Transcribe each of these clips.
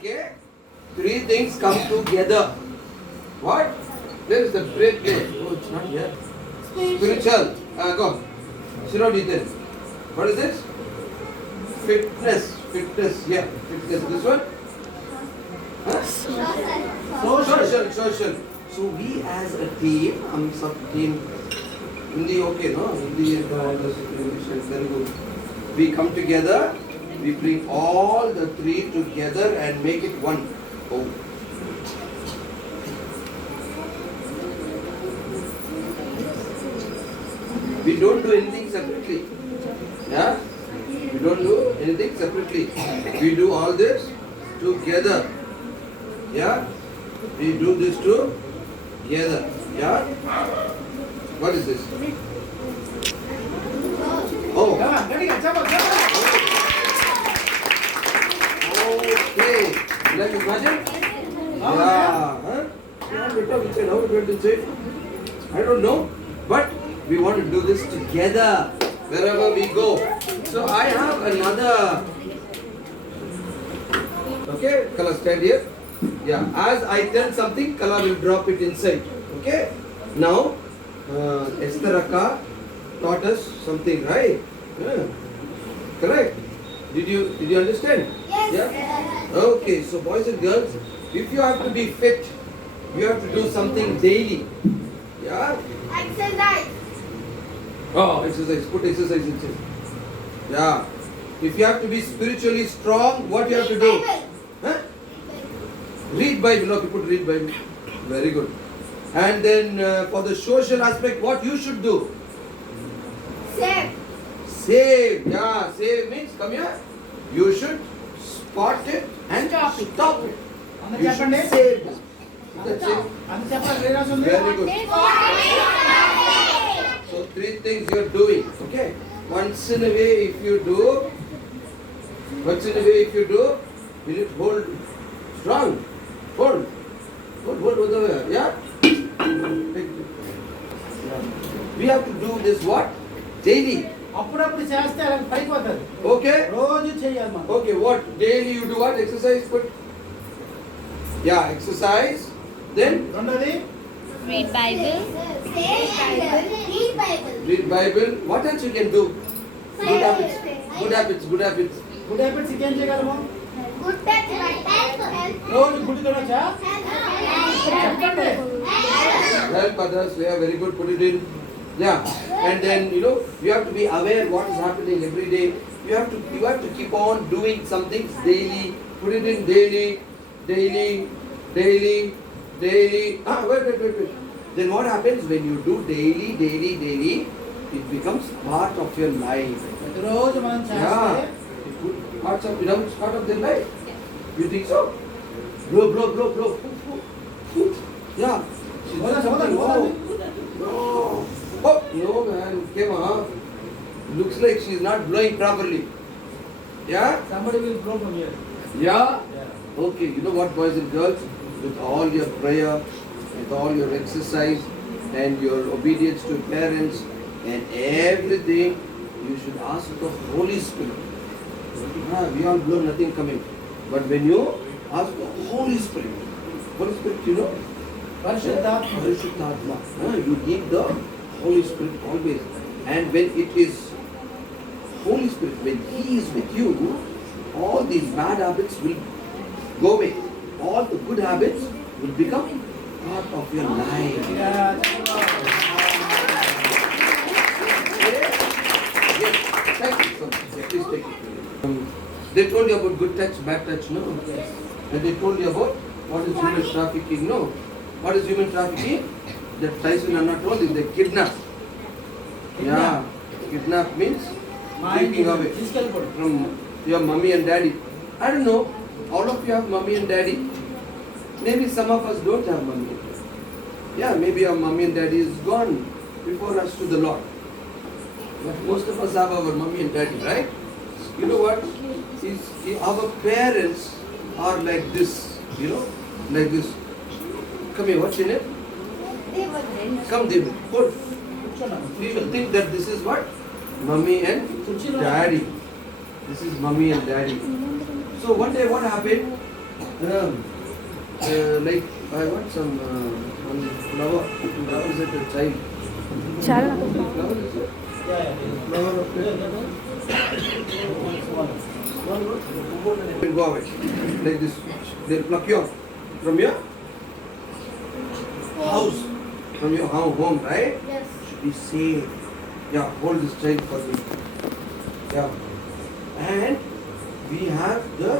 Okay? Three things come together. What? Where is the break there? Oh, it's not here. Spiritual. Go. Shiro Ethan. What is this? Fitness. Fitness. Yeah. Fitness. This one? Huh? Social. So we as a team, sub team, Hindi okay, no? Hindi and all this English is very good. We come together, we bring all the three together and make it one. Oh. We don't do anything separately. Yeah? We don't do anything separately. We do all this together. Yeah? We do this together. Yeah? What is this? Oh. Okay. Like imagine? Yeah. Huh? I don't know. But we want to do this together wherever we go. So I have another. Okay, Kala, stand here. Yeah, as I tell something, Kala will drop it inside. Okay. Now, Esther Akka taught us something, right? Yeah. Correct. Did you understand? Yes. Yeah. Okay. So boys and girls, if you have to be fit, you have to do something daily. Yeah. Exercise. Oh, exercise. Put exercise inside. Yeah. If you have to be spiritually strong, what you have to do? Huh? Read Bible. Okay, put read Bible. Very good. And then for the social aspect, what you should do? Save. Save. Yeah, save means, come here. You should spot it and stop it. You should save it. That's it. Very good. So three things you are doing. Okay. Once in a way if you do, you need to hold strong. Hold over there. Yeah? We have to do this what? Daily. Okay? Okay, what? Daily you do what? Exercise? Put. Yeah, exercise. Then? Read Bible. Read Bible. Read Bible. What else you can do? Good habits. Good habits. Good habits. Good touch, bad touch. Help others. Yeah, very good. Put it in. Yeah. And then you have to be aware what is happening every day. You have to keep on doing some things daily. Put it in daily. Wait. Then what happens when you do daily? It becomes part of your life. Yeah. It becomes part of their life. You think so? Blow. Yeah. No man, come on. Looks like she's not blowing properly. Yeah? Somebody will blow from here. Yeah? Okay, you know what, boys and girls? With all your prayer, with all your exercise, and your obedience to parents, and everything, you should ask the Holy Spirit. We all blow, nothing coming. But when you ask the Holy Spirit, Parishuddhatma, you need the Holy Spirit always. And when it is Holy Spirit, when He is with you, all these bad habits will go away. All the good habits will become part of your life. Yes, thank you so much. Please take it. They told you about good touch, bad touch, no? Yes. And they told you about what is human trafficking, no? What is human trafficking? That Tyson Anna told you, they kidnap. Yeah, kidnap means taking away from your mommy and daddy. I don't know, all of you have mommy and daddy. Maybe some of us don't have mommy and daddy. Yeah, maybe our mommy and daddy is gone before us to the Lord. But most of us have our mommy and daddy, right? You know what? Our parents are like this, like this. Come here, what's in it? Come, David. Good. We will think that this is what? Mummy and daddy. This is mummy and daddy. So one day what happened? Like I want some one flower to represent a child. చాలా Flower is it? Flower of will go away like this. They'll pluck you off from your house, from your home, right? Yes. Should be safe. Yeah, hold this child for me. Yeah. And we have the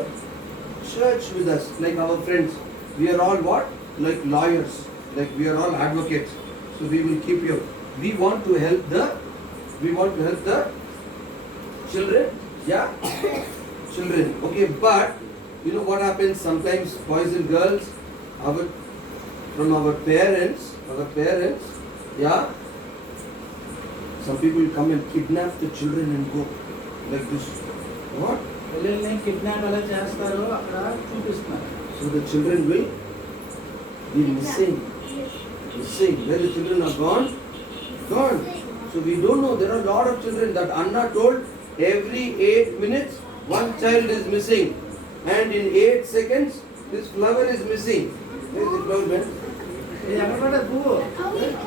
church with us, like our friends. We are all what? Like lawyers. Like we are all advocates. So we will keep you. We want to help the children. Yeah? Children. Okay, but you know what happens sometimes, boys and girls, from our parents, yeah, some people come and kidnap the children and go like this. What? పిల్లల్ని kidnap ఎలా చేస్తారో అక్కడ చూపిస్తున్నారు. So the children will be missing. Where the children are gone? So we don't know. There are a lot of children that Anna told every 8 minutes one child is missing, and in 8 seconds this flower is missing. Where is the flower, man? ఇది ఎక్కడ పడ్డది పువ్వు?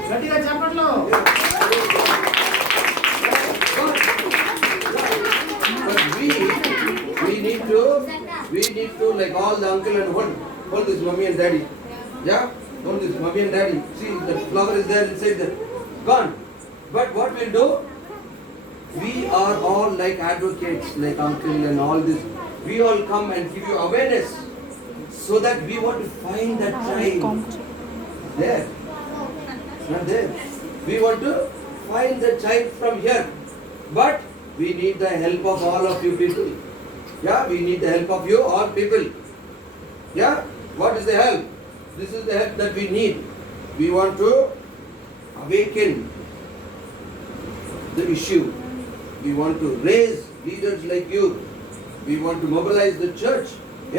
గట్టిగా చెప్పట్లో. But we need to like all the uncle and hold this mommy and daddy. Yeah, hold this mommy and daddy. See the flower is there inside there. Gone. But what we'll do? We are all like advocates, like uncle and all this. We all come and give you awareness so that we want to find that child. There. Not there. We want to find the child from here. But we need the help of all of you people. Yeah, we need the help of you all people. Yeah, what is the help? This is the help that we need. We want to awaken the issue. We want to raise leaders like you. We want to mobilize the church,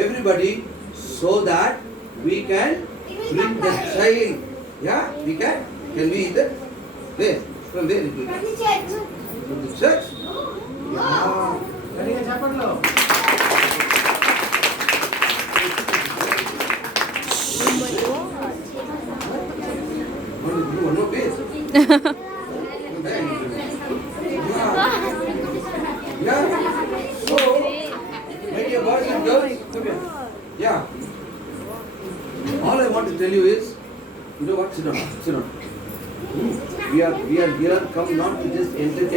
everybody, so that we can bring the child. Yeah, we can. Can we either? Where? From where it will From be? the church. From the church? Yeah. గట్టిగా చెప్పట్లో. One more page. Yeah. So, my dear boys and girls, come here. Yeah. All I want to tell you is, you know what? Sit down. We are here come not to just entertain.